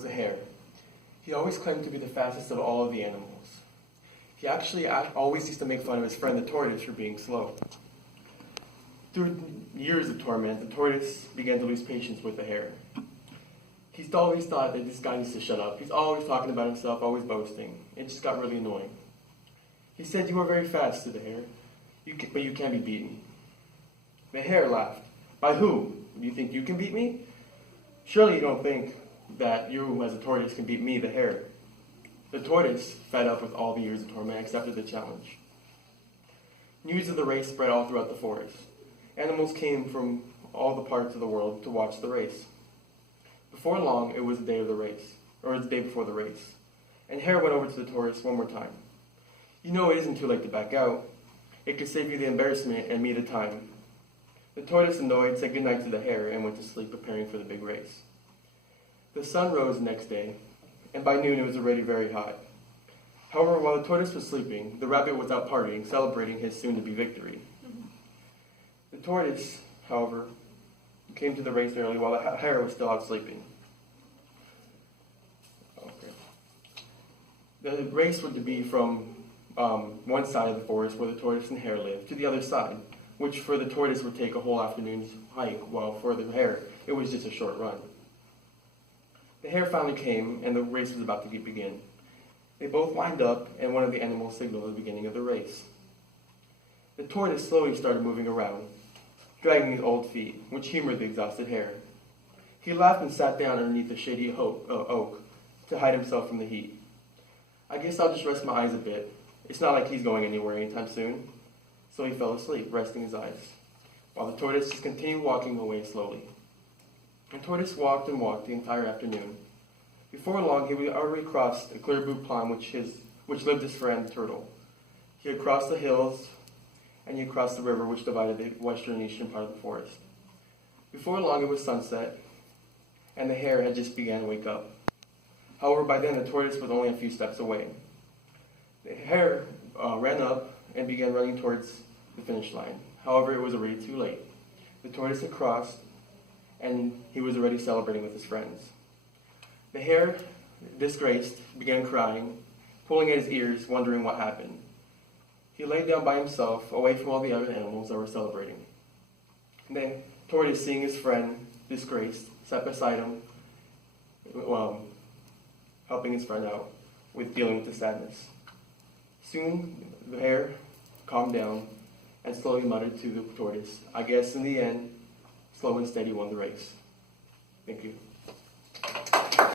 was a hare. He always claimed to be the fastest of all of the animals. He actually always used to make fun of his friend the tortoise for being slow. Through years of torment, the tortoise began to lose patience with the hare. He's always thought that this guy needs to shut up. He's always talking about himself, always boasting. It just got really annoying. He said, "You are very fast," to the hare, but you can't be beaten. The hare laughed. "By who? Do you think you can beat me? Surely you don't think that you, as a tortoise, can beat me, the hare." The tortoise, fed up with all the years of torment, accepted the challenge. News of the race spread all throughout the forest. Animals came from all the parts of the world to watch the race. Before long, it was the day of the race, or the day before the race, and Hare went over to the tortoise one more time. "You know it isn't too late to back out. It could save you the embarrassment and me the time." The tortoise, annoyed, said goodnight to the hare and went to sleep, preparing for the big race. The sun rose the next day, and by noon it was already very hot. However, while the tortoise was sleeping, the rabbit was out partying, celebrating his soon-to-be victory. The tortoise, however, came to the race early while the hare was still out sleeping. The race would be from one side of the forest where the tortoise and hare lived to the other side, which for the tortoise would take a whole afternoon's hike, while for the hare it was just a short run. The hare finally came, and the race was about to begin. They both lined up, and one of the animals signaled the beginning of the race. The tortoise slowly started moving around, dragging his old feet, which humored the exhausted hare. He laughed and sat down underneath a shady oak to hide himself from the heat. "I guess I'll just rest my eyes a bit. It's not like he's going anywhere anytime soon." So he fell asleep, resting his eyes, while the tortoise just continued walking away slowly. The tortoise walked and walked the entire afternoon. Before long, he had already crossed a clear blue pond which lived his friend the turtle. He had crossed the hills, and he had crossed the river which divided the western and eastern part of the forest. Before long, it was sunset, and the hare had just begun to wake up. However, by then, the tortoise was only a few steps away. The hare ran up and began running towards the finish line. However, it was already too late. The tortoise had crossed, and he was already celebrating with his friends. The hare, disgraced, began crying, pulling at his ears, wondering what happened. He lay down by himself, away from all the other animals that were celebrating. The tortoise, seeing his friend disgraced, sat beside him, helping his friend out with dealing with the sadness. Soon, the hare calmed down and slowly muttered to the tortoise, "I guess in the end, slow and steady won the race." Thank you.